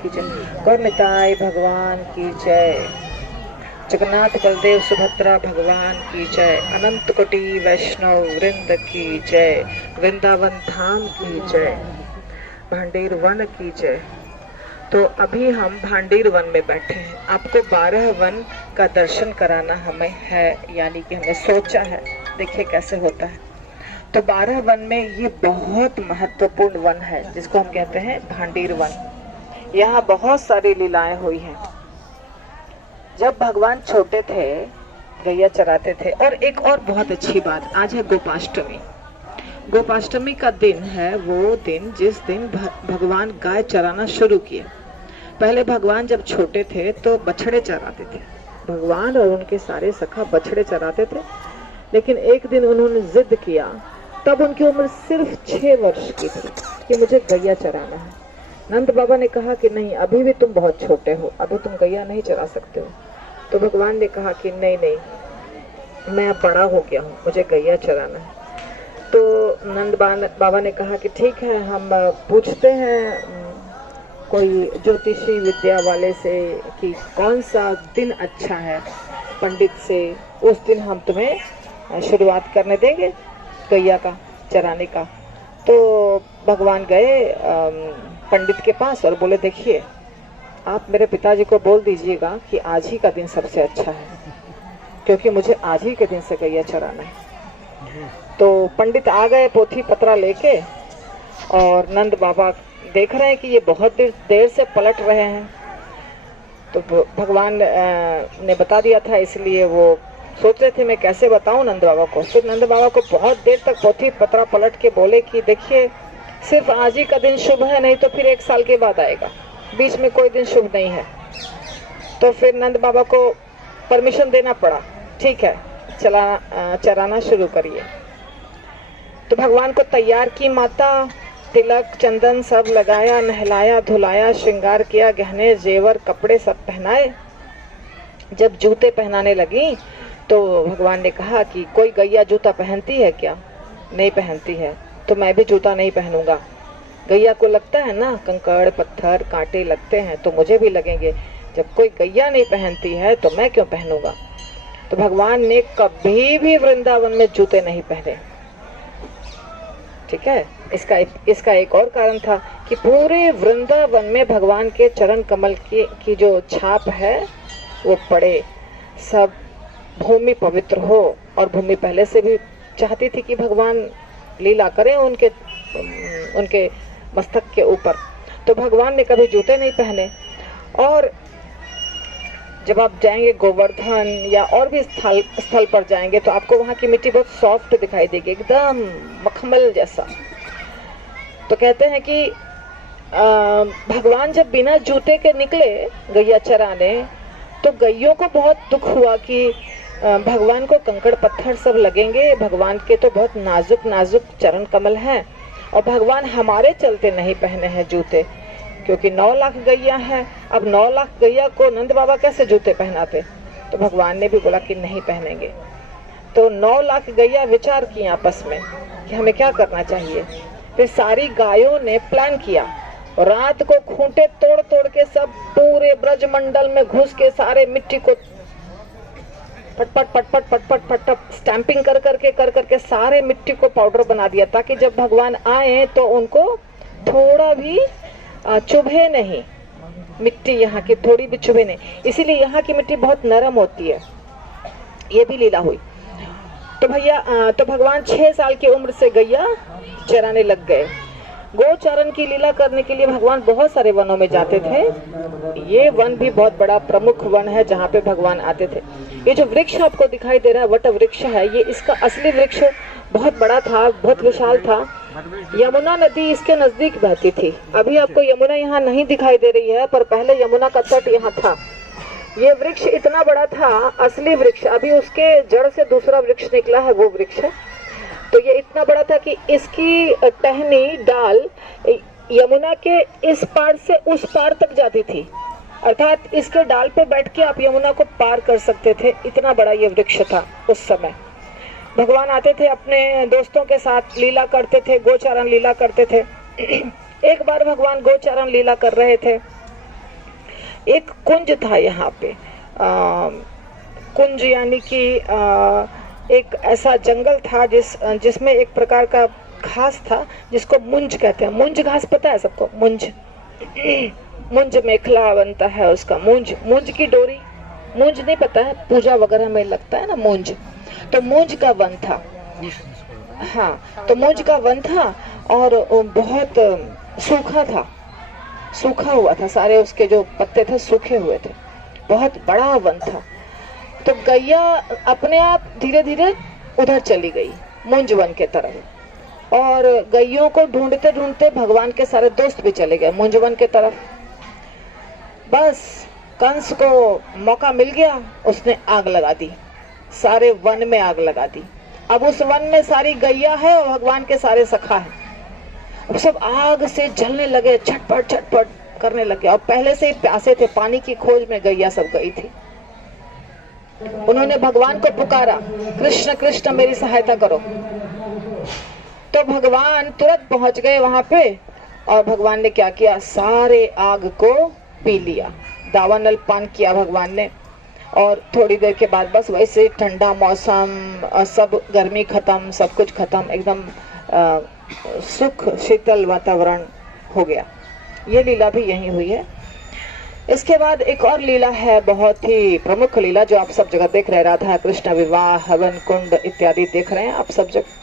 की जय। गौर निताई भगवान की जय। जगन्नाथ बलदेव सुभद्रा भगवान की जय। अनंत कोटि वैष्णव वृंद की जय। वृंदावन धाम की जय। भांडेर वन की जय। तो अभी हम भांडेर वन में बैठे हैं। आपको 12 वन का दर्शन कराना हमें है, यानी कि हमने सोचा है, देखिए कैसे होता है। तो 12 वन में ये बहुत महत्वपूर्ण वन है जिसको हम कहते हैं भांडेर वन। यहाँ बहुत सारी लीलाएं हुई हैं। जब भगवान छोटे थे, गैया चराते थे। और एक और बहुत अच्छी बात, आज है गोपाष्टमी। गोपाष्टमी का दिन है वो दिन जिस दिन भगवान गाय चराना शुरू किए। पहले भगवान जब छोटे थे तो बछड़े चराते थे। भगवान और उनके सारे सखा बछड़े चराते थे। लेकिन एक दिन उन्होंने जिद किया, तब उनकी उम्र सिर्फ 6 वर्ष की थी, कि मुझे गैया चराना है। नंद बाबा ने कहा कि नहीं, अभी भी तुम बहुत छोटे हो, अभी तुम गैया नहीं चरा सकते हो। तो भगवान ने कहा कि नहीं नहीं, मैं अब बड़ा हो गया हूँ, मुझे गैया चराना है। तो नंद बाबा ने कहा कि ठीक है, हम पूछते हैं कोई ज्योतिषी विद्या वाले से कि कौन सा दिन अच्छा है, पंडित से, उस दिन हम तुम्हें शुरुआत करने देंगे गैया का चराने का। तो भगवान गए पंडित के पास और बोले, देखिए आप मेरे पिताजी को बोल दीजिएगा कि आज ही का दिन सबसे अच्छा है, क्योंकि मुझे आज ही के दिन से गैया चराना है। तो पंडित आ गए पोथी पत्रा लेके, और नंद बाबा देख रहे हैं कि ये बहुत देर से पलट रहे हैं। तो भगवान ने बता दिया था, इसलिए वो सोच रहे थे मैं कैसे बताऊं नंद बाबा को। तो नंद बाबा को बहुत देर तक पोथी पत्रा पलट के बोले कि देखिए, सिर्फ आज ही का दिन शुभ है, नहीं तो फिर 1 साल के बाद आएगा, बीच में कोई दिन शुभ नहीं है। तो फिर नंद बाबा को परमिशन देना पड़ा, ठीक है चराना शुरू करिए। तो भगवान को तैयार की माता, तिलक चंदन सब लगाया, नहलाया धुलाया, श्रृंगार किया, गहने जेवर कपड़े सब पहनाए। जब जूते पहनाने लगी तो भगवान ने कहा कि कोई गैया जूता पहनती है क्या? नहीं पहनती है, तो मैं भी जूता नहीं पहनूंगा। गैया को लगता है ना, कंकड़ पत्थर कांटे लगते हैं, तो मुझे भी लगेंगे। जब कोई गैया नहीं पहनती है तो मैं क्यों पहनूंगा? तो भगवान ने कभी भी वृंदावन में जूते नहीं पहने, ठीक है। इसका एक और कारण था कि पूरे वृंदावन में भगवान के चरण कमल की जो छाप है वो पड़े, सब भूमि पवित्र हो। और भूमि पहले से भी चाहती थी कि भगवान लीला करें उनके मस्तक के ऊपर। तो भगवान ने कभी जूते नहीं पहने। और जब आप जाएंगे गोवर्धन या और भी स्थल पर जाएंगे तो आपको वहाँ की मिट्टी बहुत सॉफ्ट दिखाई देगी, एकदम मखमल जैसा। तो कहते हैं कि भगवान जब बिना जूते के निकले गैया चराने, तो गैयों को बहुत दुख हुआ कि भगवान को कंकड़ पत्थर सब लगेंगे, भगवान के तो बहुत नाजुक नाजुक चरण कमल हैं, और भगवान हमारे चलते नहीं पहने हैं जूते, क्योंकि 9 लाख गैया है। अब 9 लाख गैया को नंद बाबा कैसे जूते पहनाते? तो भगवान ने भी बोला कि नहीं पहनेंगे। तो 9 लाख गैया विचार की आपस में कि हमें क्या करना चाहिए। फिर सारी गायों ने प्लान किया, रात को खूंटे तोड़ तोड़ के सब पूरे ब्रजमंडल में घुस के सारे मिट्टी को पटपट पटपट पटपट पटपट स्टैंपिंग कर करके सारे मिट्टी को पाउडर बना दिया, ताकि जब भगवान आए तो उनको थोड़ा भी चुभे नहीं, मिट्टी यहाँ की थोड़ी भी चुभे नहीं। इसीलिए यहाँ की मिट्टी बहुत नरम होती है। ये भी लीला हुई। तो भगवान 6 साल की उम्र से गैया चराने लग गए। गोचारण की लीला करने के लिए भगवान बहुत सारे वनों में जाते थे। ये वन भी बहुत बड़ा प्रमुख वन है जहाँ पे भगवान आते थे। ये जो वृक्ष आपको दिखाई दे रहा है, वट वृक्ष है, ये इसका असली वृक्ष बहुत बड़ा था, बहुत विशाल था। यमुना नदी इसके नजदीक बहती थी। अभी आपको यमुना यहाँ नहीं दिखाई दे रही है, पर पहले यमुना का तट यहाँ था। ये वृक्ष इतना बड़ा था, असली वृक्ष। अभी उसके जड़ से दूसरा वृक्ष निकला है, वो वृक्ष है। तो ये इतना बड़ा था कि इसकी टहनी डाल यमुना के इस पार से उस पार तक जाती थी, अर्थात इसके डाल पे बैठ के आप यमुना को पार कर सकते थे। इतना बड़ा ये वृक्ष था उस समय। भगवान आते थे, अपने दोस्तों के साथ लीला करते थे, गोचारण लीला करते थे। एक बार भगवान गोचारण लीला कर रहे थे एक कुंज था यहाँ पे, कुंज यानी कि एक ऐसा जंगल था जिसमें एक प्रकार का घास था जिसको मुंज कहते हैं। मुंज घास पता है सबको? मुंज मुंज मेखला बनता है उसका, मुंज, मुंज की डोरी। मुंज नहीं पता है? पूजा वगैरह में लगता है ना मुंज। तो मुंज का वन था। हाँ, तो मुंज का वन था और बहुत सूखा था, सूखा हुआ था, सारे उसके जो पत्ते थे सूखे हुए थे, बहुत बड़ा वन था। तो गैया अपने आप धीरे धीरे उधर चली गई मुंज वन के तरफ, और गैयों को ढूंढते ढूंढते भगवान के सारे दोस्त भी चले गए मुंज वन के तरफ। बस कंस को मौका मिल गया, उसने आग लगा दी, सारे वन में आग लगा दी। अब उस वन में सारी गैया है और भगवान के सारे सखा है, अब सब आग से जलने लगे, छटपट छटपट करने लगे। और पहले से ही प्यासे थे, पानी की खोज में गैया सब गई थी। उन्होंने भगवान को पुकारा, कृष्ण कृष्ण मेरी सहायता करो। तो भगवान तुरंत पहुंच गए वहां पे, और भगवान ने क्या किया, सारे आग को पी लिया, दावानल पान किया भगवान ने। और थोड़ी देर के बाद बस वैसे ठंडा मौसम, सब गर्मी खत्म, सब कुछ खत्म, एकदम सुख शीतल वातावरण हो गया। ये लीला भी यही हुई है। इसके बाद एक और लीला है, बहुत ही प्रमुख लीला, जो आप सब जगह देख रहे हैं, राधा कृष्ण विवाह, हवन कुंड इत्यादि देख रहे हैं आप सब जगह।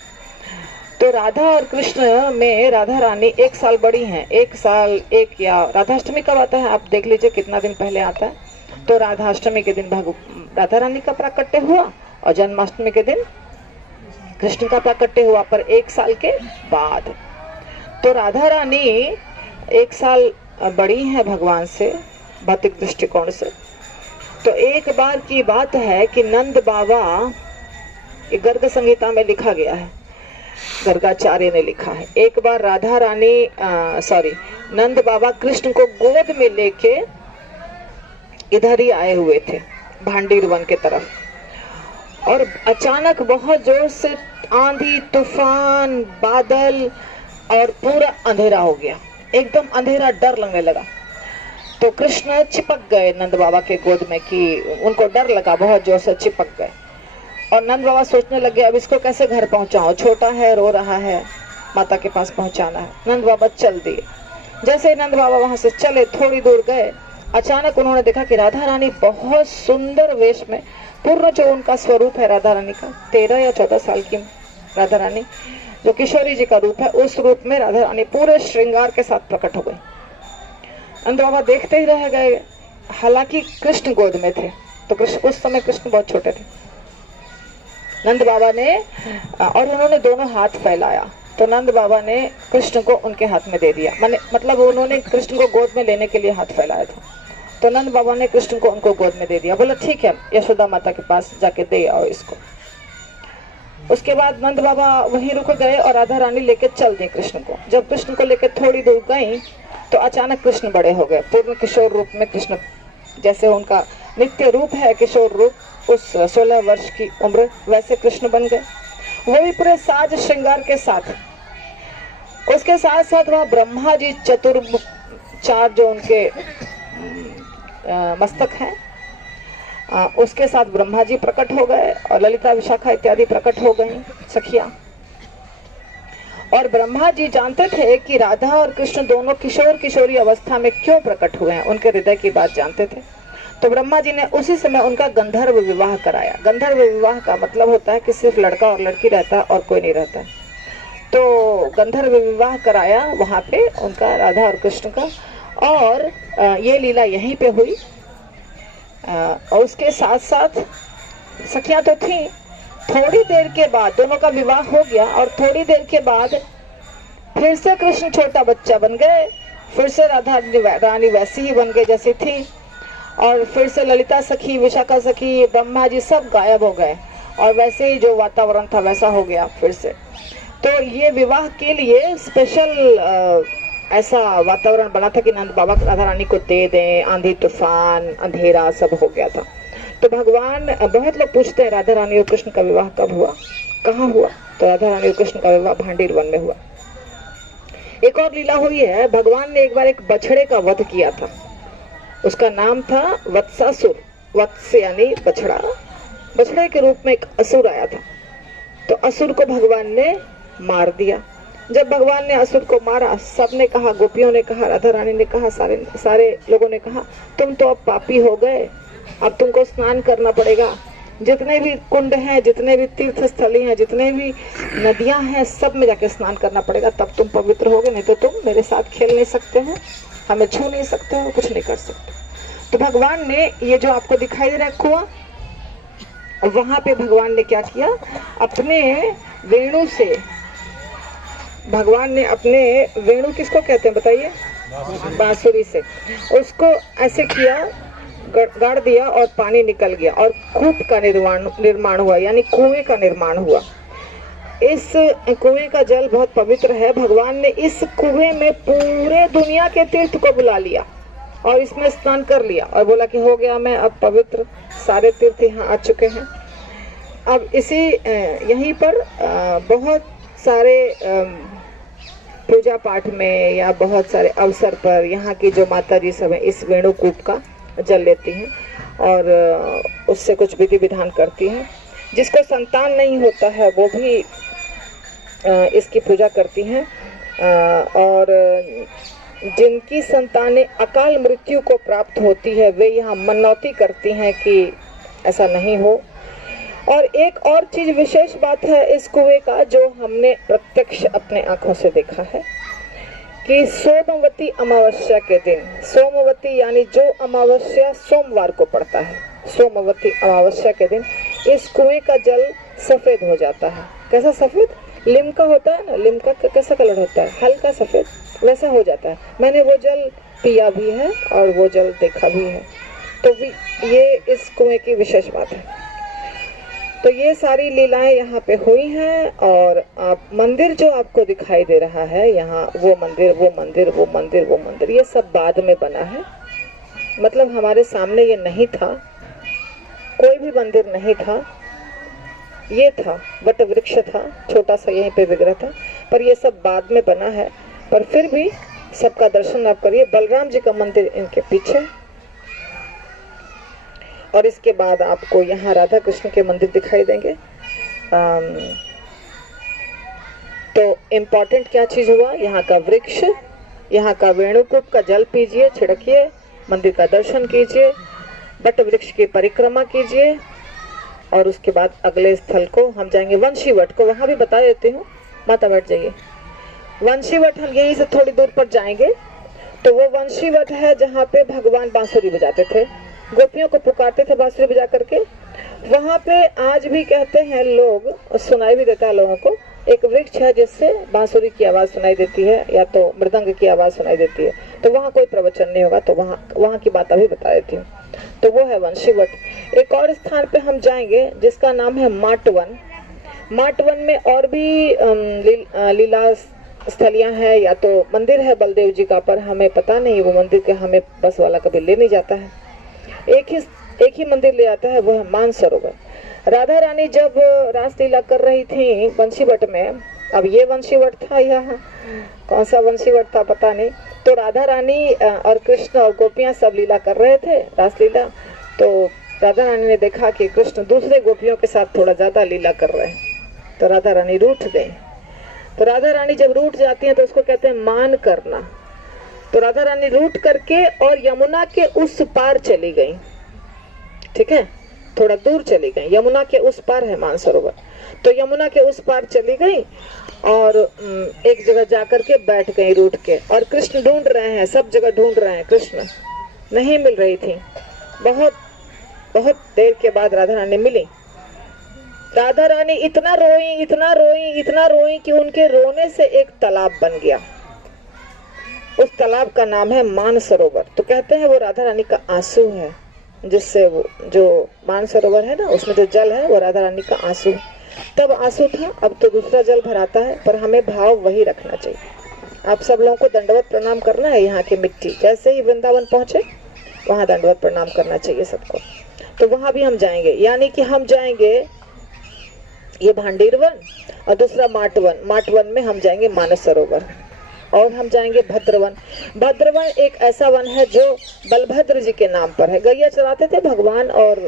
तो राधा और कृष्ण में राधा रानी 1 साल बड़ी हैं, 1 साल एक, या राधाष्टमी कब आता है आप देख लीजिए, कितना दिन पहले आता है। तो राधाष्टमी के दिन राधा रानी का प्राकट्य हुआ, और जन्माष्टमी के दिन कृष्ण का प्राकट्य हुआ, पर 1 साल के बाद। तो राधा रानी 1 साल बड़ी है भगवान से भौतिक दृष्टिकोण से। तो एक बार की बात है कि नंद बाबा, गर्ग संहिता में लिखा गया है, गर्गाचार्य ने लिखा है, एक बार राधा रानी नंद बाबा कृष्ण को गोद में लेके इधर ही आए हुए थे भांडीर वन के तरफ, और अचानक बहुत जोर से आंधी तूफान बादल और पूरा अंधेरा हो गया, एकदम अंधेरा, डर लगने लगा। तो कृष्ण चिपक गए नंद बाबा के गोद में, कि उनको डर लगा, बहुत जोर से चिपक गए। और नंद बाबा सोचने लगे अब इसको कैसे घर पहुंचाऊं, छोटा है, रो रहा है, माता के पास पहुंचाना है। नंद बाबा चल दिए। जैसे ही नंद बाबा वहां से चले, थोड़ी दूर गए, अचानक उन्होंने देखा कि राधा रानी बहुत सुंदर वेश में, पूर्ण जो उनका स्वरूप है राधा रानी का, 13 या 14 साल की राधा रानी, जो किशोरी जी का रूप है, उस रूप में राधा रानी पूरे श्रृंगार के साथ प्रकट हो गई। नंद बाबा देखते ही रह गए, हालांकि कृष्ण गोद में थे, तो कृष्ण उस समय कृष्ण बहुत छोटे थे। नंद बाबा ने, और उन्होंने दोनों हाथ फैलाया, तो नंद बाबा ने कृष्ण को उनके हाथ में दे दिया, मतलब उन्होंने कृष्ण को गोद में लेने के लिए हाथ फैलाया था। तो नंद बाबा ने कृष्ण को उनको गोद में दे दिया, बोला ठीक है, यशोदा माता के पास जाके दे आओ इसको। उसके बाद नंद बाबा वहीं रुक गए और राधा रानी लेके चल दी कृष्ण को। जब कृष्ण को लेकर थोड़ी दूर गई, तो अचानक कृष्ण बड़े हो गए, पूर्ण किशोर रूप में कृष्ण, जैसे उनका नित्य रूप है किशोर रूप, उस 16 वर्ष की उम्र, वैसे कृष्ण बन गए, वो भी पूरे साज श्रृंगार के साथ। उसके साथ साथ वह ब्रह्मा जी चार जो उनके मस्तक हैं, उसके साथ ब्रह्मा जी प्रकट हो गए, और ललिता विशाखा इत्यादि प्रकट हो गई सखियां। और ब्रह्मा जी जानते थे कि राधा और कृष्ण दोनों किशोर किशोरी अवस्था में क्यों प्रकट हुए हैं, उनके हृदय की बात जानते थे। तो ब्रह्मा जी ने उसी समय उनका गंधर्व विवाह कराया। गंधर्व विवाह का मतलब होता है कि सिर्फ लड़का और लड़की रहता और कोई नहीं रहता। तो गंधर्व विवाह कराया वहां पे उनका, राधा और कृष्ण का, और ये लीला यहीं पे हुई। और उसके साथ साथ सखियां तो थी। थोड़ी देर के बाद दोनों का विवाह हो गया, और थोड़ी देर के बाद फिर से कृष्ण छोटा बच्चा बन गए, फिर से राधा रानी वैसी ही बन गई जैसी थी, और फिर से ललिता सखी, विशाखा सखी, ब्रह्मा जी सब गायब हो गए, और वैसे ही जो वातावरण था वैसा हो गया फिर से। तो ये विवाह के लिए स्पेशल ऐसा वातावरण बना था कि नंद बाबा राधा रानी को दे दें, आंधी तूफान अंधेरा सब हो गया था। तो भगवान, बहुत लोग पूछते हैं राधा रानी और कृष्ण का विवाह कब हुआ, कहाँ हुआ, तो राधा रानी और कृष्ण का विवाह भांडीर वन में हुआ। एक और लीला हुई है, भगवान ने एक बार एक बछड़े का वध किया था। उसका नाम था वत्सासुर। वत्स यानी बछड़ा, बछड़े के रूप में एक असुर आया था। तो असुर को भगवान ने मार दिया। जब भगवान ने असुर को मारा, सबने कहा, गोपियों ने कहा, राधा रानी ने कहा, सारे लोगों ने कहा, तुम तो अब पापी हो गए, अब तुमको स्नान करना पड़ेगा। जितने भी कुंड हैं, जितने भी तीर्थ स्थली हैं, जितने भी नदियां हैं, सब में जाके स्नान करना पड़ेगा, तब तुम पवित्र होगे, नहीं तो तुम मेरे साथ खेल नहीं सकते हो, हमें छू नहीं सकते हो, कुछ नहीं कर सकते। तो भगवान ने ये जो आपको दिखाई दे रहा है कुआं, वहां पे भगवान ने क्या किया, अपने वेणु से, भगवान ने अपने वेणु, किसको कहते हैं बताइए, बांसुरी से उसको ऐसे किया, गाड़ दिया और पानी निकल गया और कूप का निर्माण हुआ, यानी कुएं का निर्माण हुआ। इस कुएं का जल बहुत पवित्र है। भगवान ने इस कुएं में पूरे दुनिया के तीर्थ को बुला लिया और इसमें स्नान कर लिया और बोला कि हो गया मैं अब पवित्र, सारे तीर्थ यहाँ आ चुके हैं। अब इसी यहीं पर बहुत सारे पूजा पाठ में या बहुत सारे अवसर पर यहाँ की जो माता जी सब है इस वेणुकूप का जल लेती हैं और उससे कुछ विधि विधान करती हैं। जिसको संतान नहीं होता है वो भी इसकी पूजा करती हैं और जिनकी संतानें अकाल मृत्यु को प्राप्त होती है वे यहाँ मनौती करती हैं कि ऐसा नहीं हो। और एक और चीज विशेष बात है इस कुएं का, जो हमने प्रत्यक्ष अपने आंखों से देखा है कि सोमवती अमावस्या के दिन, सोमवती यानी जो अमावस्या सोमवार को पड़ता है, सोमवती अमावस्या के दिन इस कुएं का जल सफेद हो जाता है। कैसा सफेद? लिम्का होता है ना, लिम्का का कैसा कलर होता है, हल्का सफेद, वैसा हो जाता है। मैंने वो जल पिया भी है और वो जल देखा भी है। तो ये इस कुएं की विशेष बात है। तो ये सारी लीलाएं यहाँ पे हुई हैं और आप मंदिर जो आपको दिखाई दे रहा है यहाँ, वो मंदिर, वो मंदिर, वो मंदिर, वो मंदिर, ये सब बाद में बना है। मतलब हमारे सामने ये नहीं था, कोई भी मंदिर नहीं था, ये था वट वृक्ष था, छोटा सा यहीं पे विग्रह था, पर ये सब बाद में बना है। पर फिर भी सबका दर्शन आप करिए। बलराम जी का मंदिर इनके पीछे और इसके बाद आपको यहाँ राधा कृष्ण के मंदिर दिखाई देंगे। तो इम्पोर्टेंट क्या चीज हुआ, यहाँ का वृक्ष, यहाँ का वेणुकूप का जल पीजिए, छिड़किए, मंदिर का दर्शन कीजिए, बट वृक्ष की परिक्रमा कीजिए और उसके बाद अगले स्थल को हम जाएंगे वंशीवट को। वहां भी बता देती हूँ, माता बैठ जाइए। वंशीवट हम यहीं से थोड़ी दूर पर जाएंगे। तो वो वंशीवट है जहाँ पे भगवान बांसुरी बजाते थे, गोपियों को पुकारते थे बांसुरी बजा करके। वहां पे आज भी कहते हैं लोग, सुनाई भी देता है लोगों को, एक वृक्ष है जिससे बांसुरी की आवाज सुनाई देती है या तो मृदंग की आवाज सुनाई देती है। तो वहाँ कोई प्रवचन नहीं होगा, तो वहाँ की बात अभी बता देती हूँ। तो वो है वंशीवट। एक और स्थान पे हम जाएंगे जिसका नाम है माटवन। माटवन में और भी लीला स्थलियां हैं, या तो मंदिर है बलदेव जी का, पर हमें पता नहीं वो मंदिर के, हमें बस वाला कभी ले नहीं जाता है। एक ही मंदिर ले आता है, वो है मानसरोवर। राधा रानी जब रासलीला कर रही थी वंशीवट में, अब ये वंशीवट था, यहाँ कौन सा वंशीवट था पता नहीं। तो राधा रानी और कृष्ण और गोपियां सब लीला कर रहे थे, रासलीला। तो राधा रानी ने देखा कि कृष्ण दूसरे गोपियों के साथ थोड़ा ज्यादा लीला कर रहे हैं, तो राधा रानी रूठ गई। तो राधा रानी जब रूठ जाती हैं तो उसको कहते हैं मान करना। तो राधा रानी रूठ करके और यमुना के उस पार चली गई, ठीक है, थोड़ा दूर चली गई, यमुना के उस पार है मानसरोवर। तो यमुना के उस पार चली गई और एक जगह जाकर के बैठ गई रूठ के। और कृष्ण ढूंढ रहे हैं, सब जगह ढूंढ रहे हैं, कृष्ण नहीं मिल रही थी। बहुत बहुत देर के बाद राधा रानी मिली। राधा रानी इतना रोई, इतना रोई, इतना रोई कि उनके रोने से एक तालाब बन गया। उस तालाब का नाम है मानसरोवर। तो कहते हैं वो राधा रानी का आंसू है, जिससे वो जो मानसरोवर है ना, उसमें जो जल है वो राधा रानी का आंसू है। तब आंसू था, अब तो दूसरा जल भराता है, पर हमें भाव वही रखना चाहिए। आप सब लोगों को दंडवत प्रणाम करना है। यहाँ की मिट्टी, जैसे ही वृंदावन पहुंचे वहां दंडवत प्रणाम करना चाहिए सबको। तो वहां भी हम जाएंगे, यानी कि हम जाएंगे ये भांडीर वन और दूसरा माटवन। माटवन में हम जाएंगे मानस सरोवर। और हम जाएंगे भद्रवन। भद्रवन एक ऐसा वन है जो बलभद्र जी के नाम पर है। गैया चराते थे भगवान और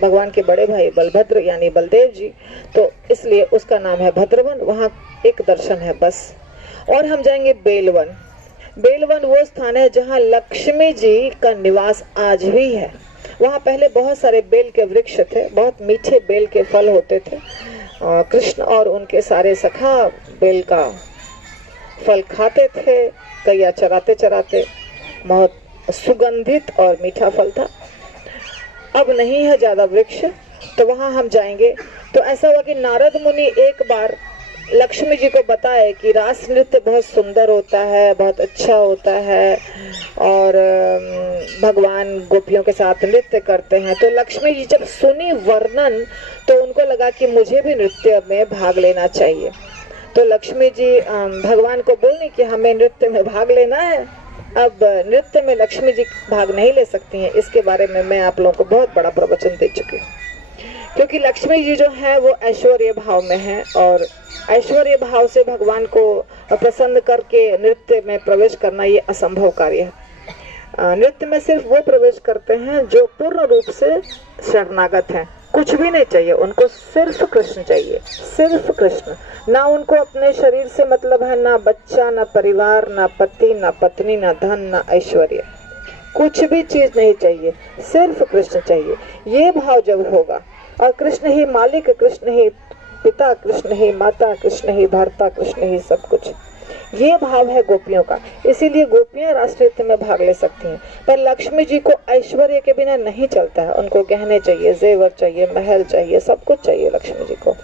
भगवान के बड़े भाई बलभद्र यानी बलदेव जी, तो इसलिए उसका नाम है भद्रवन। वहाँ एक दर्शन है बस। और हम जाएंगे बेलवन। बेलवन वो स्थान है जहाँ लक्ष्मी जी का निवास आज भी है। वहाँ पहले बहुत सारे बेल के वृक्ष थे, बहुत मीठे बेल के फल होते थे। कृष्ण और उनके सारे सखा बेल का फल खाते थे। गैया चराते चराते बहुत सुगंधित और मीठा फल था। अब नहीं है ज्यादा वृक्ष, तो वहां हम जाएंगे। तो ऐसा हुआ कि नारद मुनि एक बार लक्ष्मी जी को बताए कि रास नृत्य बहुत सुंदर होता है, बहुत अच्छा होता है और भगवान गोपियों के साथ नृत्य करते हैं। तो लक्ष्मी जी जब सुनी वर्णन तो उनको लगा कि मुझे भी नृत्य में भाग लेना चाहिए। तो लक्ष्मी जी भगवान को बोली कि हमें नृत्य में भाग लेना है। अब नृत्य में लक्ष्मी जी भाग नहीं ले सकती हैं, इसके बारे में मैं आप लोगों को बहुत बड़ा प्रवचन दे चुकी हूँ। क्योंकि लक्ष्मी जी जो है वो ऐश्वर्य भाव में है और ऐश्वर्य भाव से भगवान को प्रसन्न करके नृत्य में प्रवेश करना ये असंभव कार्य है। नृत्य में सिर्फ वो प्रवेश करते हैं जो पूर्ण रूप से शरणागत हैं। कुछ भी नहीं चाहिए उनको, सिर्फ कृष्ण चाहिए, सिर्फ कृष्ण। ना उनको अपने शरीर से मतलब है, ना बच्चा, ना परिवार, ना पति, ना पत्नी, ना धन, ना ऐश्वर्य, कुछ भी चीज नहीं चाहिए, सिर्फ कृष्ण चाहिए। ये भाव जब होगा और कृष्ण ही मालिक, कृष्ण ही पिता, कृष्ण ही माता, कृष्ण ही भर्ता, कृष्ण ही सब कुछ, ये भाव है गोपियों का। इसीलिए गोपियां रास नृत्य में भाग ले सकती हैं। पर लक्ष्मी जी को ऐश्वर्य के बिना नहीं चलता है। उनको गहने चाहिए, जेवर चाहिए, महल चाहिए, सब कुछ चाहिए लक्ष्मी जी को।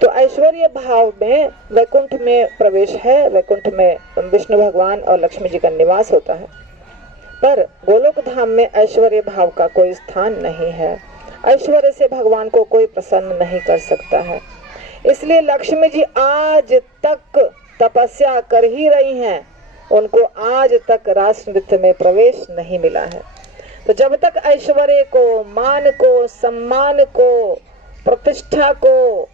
तो ऐश्वर्य भाव में वैकुंठ में प्रवेश है। वैकुंठ में विष्णु भगवान और लक्ष्मी जी का निवास होता है। पर गोलोक धाम में ऐश्वर्य भाव का कोई स्थान नहीं है। ऐश्वर्य से भगवान को कोई प्रसन्न नहीं कर सकता है। इसलिए लक्ष्मी जी आज तक तपस्या कर ही रही हैं, उनको आज तक रास नृत्य में प्रवेश नहीं मिला है। तो जब तक ऐश्वर्य को, मान को, सम्मान को, प्रतिष्ठा को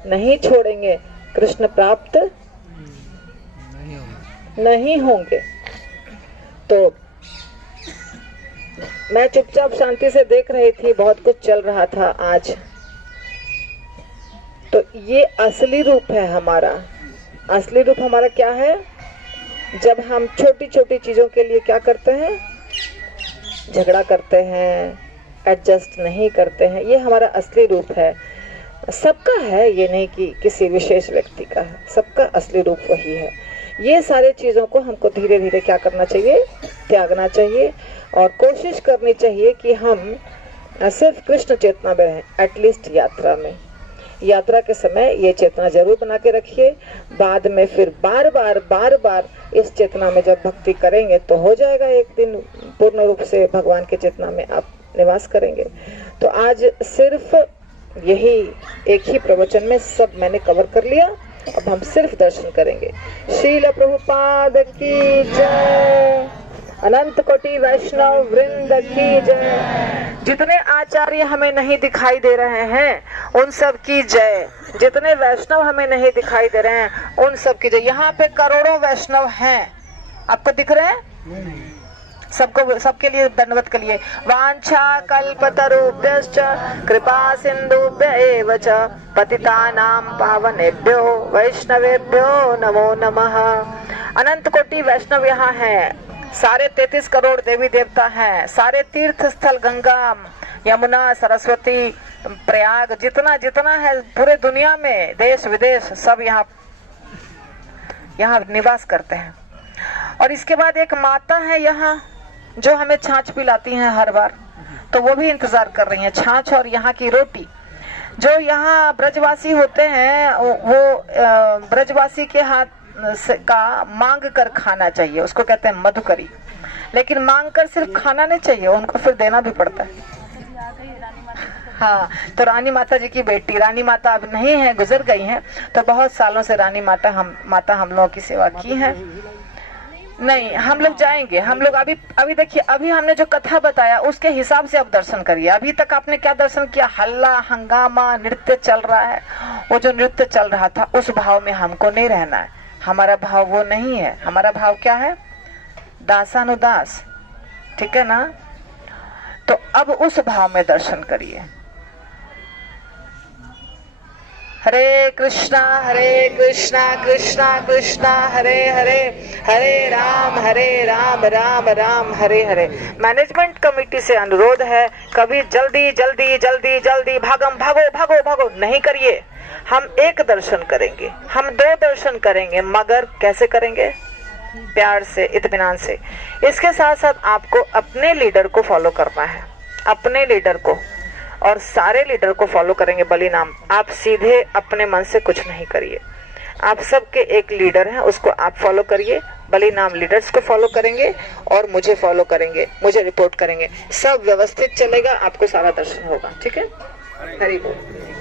नहीं छोड़ेंगे, कृष्ण प्राप्त नहीं होंगे। तो मैं चुपचाप शांति से देख रही थी, बहुत कुछ चल रहा था आज। तो ये असली रूप है हमारा। असली रूप हमारा क्या है? जब हम छोटी छोटी चीजों के लिए क्या करते हैं? झगड़ा करते हैं, एडजस्ट नहीं करते हैं। ये हमारा असली रूप है। सबका है, ये नहीं कि किसी विशेष व्यक्ति का है, सबका असली रूप वही है। ये सारे चीजों को हमको धीरे धीरे क्या करना चाहिए? त्यागना चाहिए और कोशिश करनी चाहिए कि हम सिर्फ कृष्ण चेतना में रहें। एटलीस्ट यात्रा में, यात्रा के समय ये चेतना जरूर बना के रखिए। बाद में फिर बार बार इस चेतना में जब भक्ति करेंगे तो हो जाएगा, एक दिन पूर्ण रूप से भगवान के चेतना में आप निवास करेंगे। तो आज सिर्फ यही एक ही प्रवचन में सब मैंने कवर कर लिया। अब हम सिर्फ दर्शन करेंगे। श्रील प्रभुपाद की जय, अनंत कोटि वैष्णव वृंद की जय। जितने आचार्य हमें नहीं दिखाई दे रहे हैं उन सब की जय। जितने वैष्णव हमें नहीं दिखाई दे रहे हैं उन सब की जय। यहाँ पे करोड़ों वैष्णव हैं, आपको दिख रहे हैं? सबको, सबके लिए दंडवत के लिए। वांछा कल्पतरुभ्यश्च कृपा सिंधुभ्य एव च पतितानां पावनेभ्यो वैष्णवेभ्यो नमो नमः। अनंत कोटि वैष्णव यहाँ है, सारे 33 करोड़ देवी देवता हैं, सारे तीर्थ स्थल गंगा, यमुना, सरस्वती, प्रयाग, जितना जितना है पूरे दुनिया में, देश विदेश सब यहाँ निवास करते हैं। और इसके बाद एक माता है यहाँ जो हमें छाछ पिलाती हैं हर बार, तो वो भी इंतजार कर रही हैं। छाछ और यहाँ की रोटी। जो यहाँ ब्रजवासी होते हैं वो ब्रजवासी के हाथ का मांग कर खाना चाहिए, उसको कहते हैं मधुकरी। लेकिन मांग कर सिर्फ खाना नहीं चाहिए, उनको फिर देना भी पड़ता है। हाँ, तो रानी माता जी की बेटी, रानी माता अब नहीं है, गुजर गई हैं। तो बहुत सालों से रानी माता हम लोगों की सेवा की है। नहीं, हम लोग जाएंगे। हम लोग अभी देखिए, अभी हमने जो कथा बताया उसके हिसाब से अब दर्शन करिए। अभी तक आपने क्या दर्शन किया? हल्ला हंगामा, नृत्य चल रहा है। वो जो नृत्य चल रहा था उस भाव में हमको नहीं रहना है। हमारा भाव वो नहीं है। हमारा भाव क्या है? दासानुदास, ठीक है ना। तो अब उस भाव में दर्शन करिए। हरे कृष्णा कृष्णा कृष्णा हरे हरे, हरे राम राम राम हरे हरे। मैनेजमेंट कमेटी से अनुरोध है, कभी जल्दी जल्दी जल्दी जल्दी भागो भागो भागो नहीं करिए। हम एक दर्शन करेंगे, हम 2 दर्शन करेंगे, मगर कैसे करेंगे? प्यार से, इत्मीनान से। इसके साथ साथ आपको अपने लीडर को फॉलो करना है, अपने लीडर को, और सारे लीडर को फॉलो करेंगे बलि नाम। आप सीधे अपने मन से कुछ नहीं करिए। आप सबके एक लीडर हैं, उसको आप फॉलो करिए। बलि नाम लीडर्स को फॉलो करेंगे और मुझे फॉलो करेंगे, मुझे रिपोर्ट करेंगे। सब व्यवस्थित चलेगा, आपको सारा दर्शन होगा। ठीक है, हरि बोल।